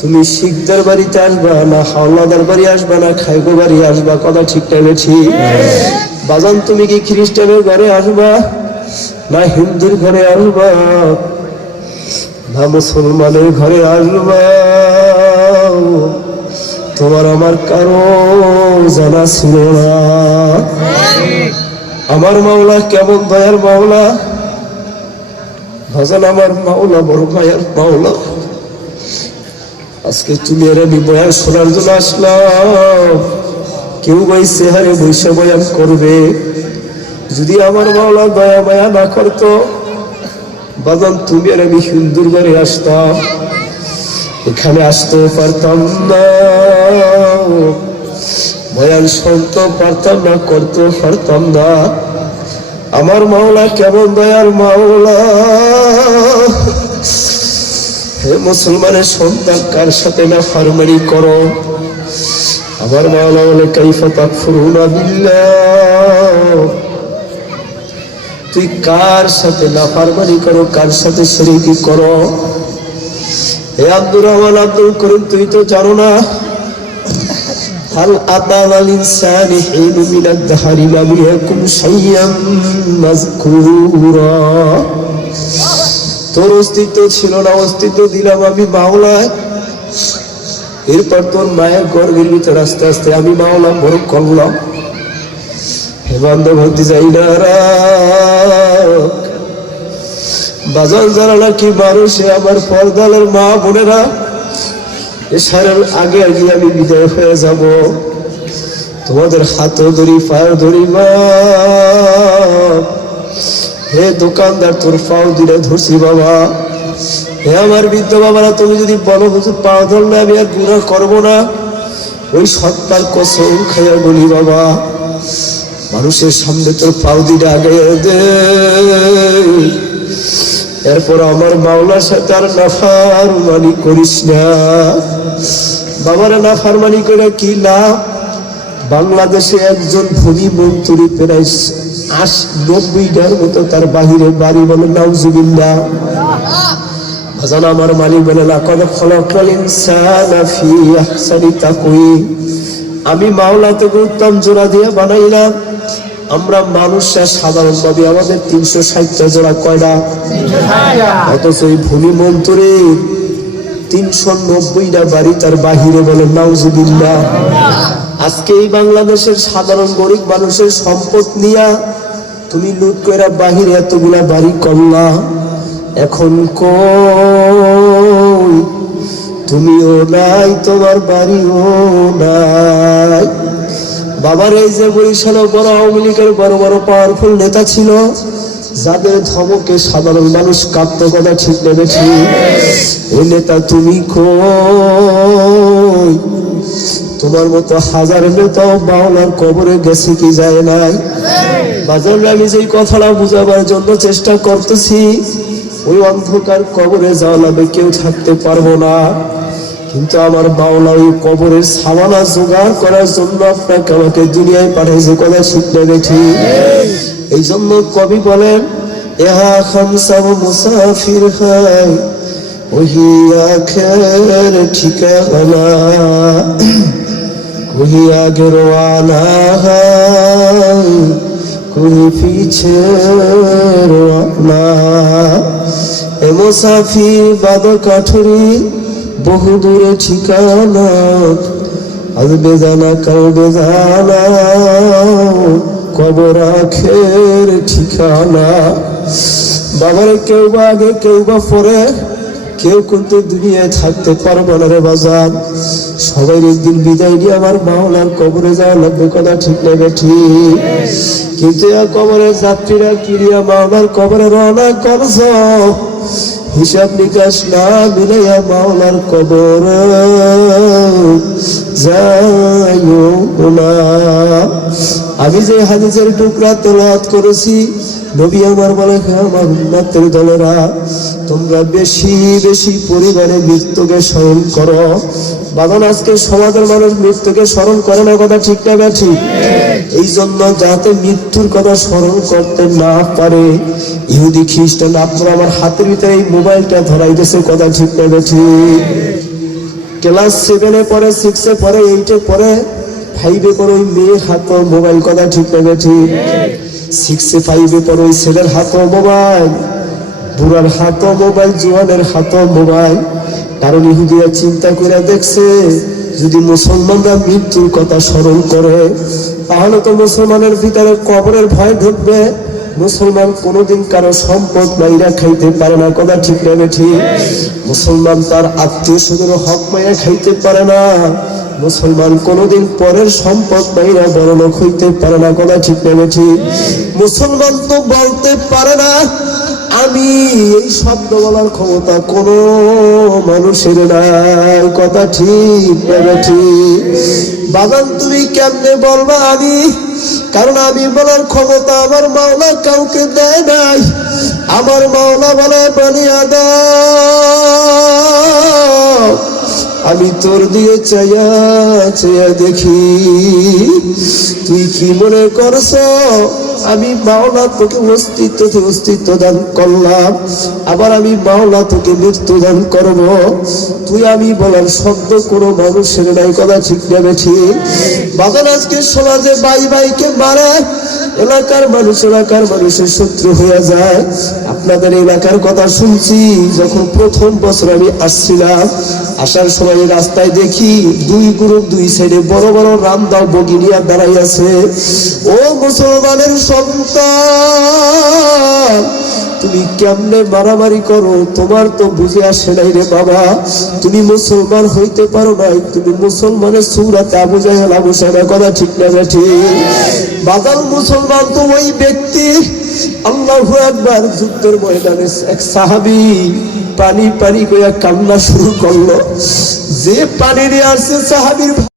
তুমি শিখদের বাড়িতে আসবা না হাওলাদার বাড়ি আসবা না খাইগো বাড়ি আসবা, কথা ঠিক টাইমে ঠিক। বাজান, তুমি কি খ্রিস্টানের ঘরে আসবা না হিন্দুর ঘরে আসবা না মুসলমানের ঘরে আসবা? তোমার আমার কারও জানা ছিল না। আমার মাওলা কেমন দয়ার মাওলা? ভাজান আমার মাওলা বড় মায়ের মাওলা। আজকে তুমি এর আমি বয়ান শোনার জন্য আসলাম কেউ ভাই সেহারে বৈশা বয়ান করবে। যদি আমার মাওলা দয়া মায়া না করতো, বাজান তুমি আর আমি হিন্দুর ঘরে আসতাম। এখানে আসতেও পারতাম না। বয়ান শুনতে পারতাম না, করতেও পারতাম না। আমার মাওলা কেমন দয়ার মাওলা। হে মুসলমানের সন্তান, কার সাথে না ফারমারি করো? আমার মাওলা বলে, কাইফা তাকফুরুনা বিল্লাহ। তুই কার সাথে লাফারমারি করো, কার সাথে শরীকি করো? হে আব্দুর রহমান, আব্দুল করিম, তুই তো জানো না। হাল আতাল আল ইনসানি হিন মিনাদ দাহারি, লাম ইয়াকুম শাইয়াম মাযকুরা। তোর অস্তিত্ব ছিল না, অস্তিত্ব দিলাম আমি মাওলায়। এরপর তোর মায়ের গর্ভের ভিতরে আস্তে আস্তে আমি মাওলা বড় করলাম হেমান্ত ভক্তি যাই না বাজার যারা নাকি মানুষে আমার পর্দালের মা বোনেরা এসারের আগে আগে আমি বিদায় হয়ে যাব। তোমাদের হাতও ধরি পায়ে ধরি মা। হে দোকানদার, তোর পাও দিলে ধরছি বাবা। হে আমার বৃদ্ধ বাবারা, তুমি যদি বলো, হুজুর, পাও ধরলে আমি আর গুণা করব না? ওই সত্তার কসম খাইয়া বলি, বাবা, মানুষের সামনে তোর পাও দিলে আগে দে। এরপর আমার মাওলার সাথে আর নাফার মানি করিস না। বাবারা নাফার মানি করে কি লাভ? বাংলাদেশে একজন ভূমি মন্ত্রী প্রায় আশ নব্বইটার মতো তার বাহিরে বাড়ি বলে, নাউজুবিল্লাহ। ভাজান আমার মালিক বলে, লাকদ খলাকাল ইনসানা ফি আহসানি তাকওয়িম আমি মাওলা থেকে উত্তম জোড়া দিয়ে বানাইলাম। আমরা মানুষরা সাধারণভাবে আমাদের তিনশো ষাটটা জোড়া কয়টা অথচ এই ভূমি মন্ত্রী তিনশো নব্বইটা বাড়ি তার বাহিরে বলে, নাউজুবিল্লাহ। আজকে এই বাংলাদেশের সাধারণ গরিব মানুষের সম্পদ নিয়া তুমি লুট করে বাহিরে এতগুলা বাড়ি করলা। এখন কই? তুমিও নাই, তোমার বাড়িও নাই। বাবার, এই যে বরিশালে বড় আওয়ামী লীগের বড় বড় পাওয়ারফুল নেতা ছিল, যাদের ধমকে সাধারণ মানুষ কাঁপতে কথা ঠিক নেবেছি এই নেতা তুমি কই? তোমার মতো হাজার নেতাও বাউলার কবরে গেছে কি যায় নাই? বাজার আমি যে কথাটা বুঝাবার জন্য চেষ্টা করতেছি, ওই অন্ধকার কবরে যাওয়া লাগবে কেউ থাকতে পারব না। কিন্তু আমার বাউলা ওই কবরের সামানা জোগাড় করার জন্য আপনাকে আমাকে দুনিয়ায় পাঠিয়েছে কথা শিখতে দেখি এই জন্য কবি বলেন এহা খামসাব মুসাফির হাই ওহি আখের ঠিকানা। কাঠুরি বহু দূরে ঠিকানা আজ বেজানা কাল বেজানা কবরাখের ঠিকানা। বাবারে কেউ বা আগে, কেউ বা পরে, কেউ কিন্তু দুনিয়ায় থাকতে পারব না রে বাজার সবাই একদিন বিদায় নিয়ে আমার মাওলার কবরে যাওয়া লাগবে, কথা ঠিক লাগবে ঠিক। কিন্তু কবরের যাত্রীরা কিরিয়া মাওলার কবরে রওনা করছ? হিসাব নিকাশ না মিলাইয়া মাওলার কবর না। আমি যে হাদিসের টুকরা তেলাওয়াত করেছি, নবী আমার বলে আমার উন্নতের দলেরা তোমরা বেশি বেশি পরিবারে মৃত্যুকে স্মরণ করো। বাগান আজকে সমাজের মানুষ মৃত্যুকে স্মরণ করে না কথা ঠিক না ঠিক এই জন্য যাতে মৃত্যুর কথা স্মরণ করতে না পারে, ইহুদি, খ্রিস্টান, আপনারা আমার হাতের ভিতরে এই মোবাইলটা ধরাইতেছে কথা ঠিক না ঠিক ক্লাস সেভেনে পড়ে সিক্সে পরে এইটে পরে ফাইভে পড়ে ওই মেয়ের হাত মোবাইল, কথা ঠিক না ঠিক সিক্সে ফাইভে পরে ওই ছেলের হাত মোবাইল। বুড়ার হাত মোবাইল, জোয়ানের হাত মোবাইল। কারণ ইহুদিয়া চিন্তা করে দেখছে, যদি মুসলমানরা মৃত্যুর কথা স্মরণ করে, তাহলে তো মুসলমানের ভিতরে কবরের ভয় ঢুকবে। মুসলমান কোনোদিন কারও সম্পদ মাইরা খাইতে পারে না, কথা ঠিক নেবে ঠিক মুসলমান তার আত্মীয় স্বজন হক মাইরা খাইতে পারে না। মুসলমান কোনোদিন পরের সম্পদ মাইরা বড় লোক হইতে পারে না, কথা ঠিক নেবে ঠিক মুসলমান তো বলতে পারে না আমি এই শব্দ বলার ক্ষমতা কোনো মানুষের নাই। কথা ঠিক ঠিক। বাগান তুমি কেমনে বলবা আমি কারণ আমি বলার ক্ষমতা আমার মাওলা কাউকে দেয় নাই। আমার মাওলা বলে বানিয়া দাও আমি তোর দিয়ে চাইয়া চাইয়া দেখি। তুই কি মনে করছ? আমি মাওলা তোকে অস্তিত্ব থেকে অস্তিত্ব দান করলাম। আবার আমি মাওলা তোকে মৃত্যু দান করব। তুই আমি বলার শব্দ কোনো মানুষের নাই, কথা ঠিক নেবে ঠিক বাগান আজকে সমাজে বাই বাইকে মারে, এলাকার মানুষ এলাকার মানুষের শত্রু হয়ে যায়। আপনাদের এলাকার কথা শুনছি, যখন প্রথম বছর আমি আসছিলাম আসার সময় রাস্তায় দেখি দুই গ্রুপ, দুই সাইডে বড় বড় রামদাও বগি নিয়ে দাঁড়াই আছে। ও মুসলমানের সন্তান, তুমি কেমনে মারামারি করো? তোমার তো বুঝে আসে নাই রে বাবা। তুমি মুসলমান হইতে পারো নাই। তুমি মুসলমানের সুরাতে আবু জাহেল, আবু সাহেবের কথা ঠিক না ঠিক। বাদাল মুসলমান তো ওই ব্যক্তি, আল্লাহু একবার যুদ্ধের ময়দানে এক সাহাবি পানি পানি করে কান্না শুরু করল। যে পানি নিয়ে আসছে সাহাবির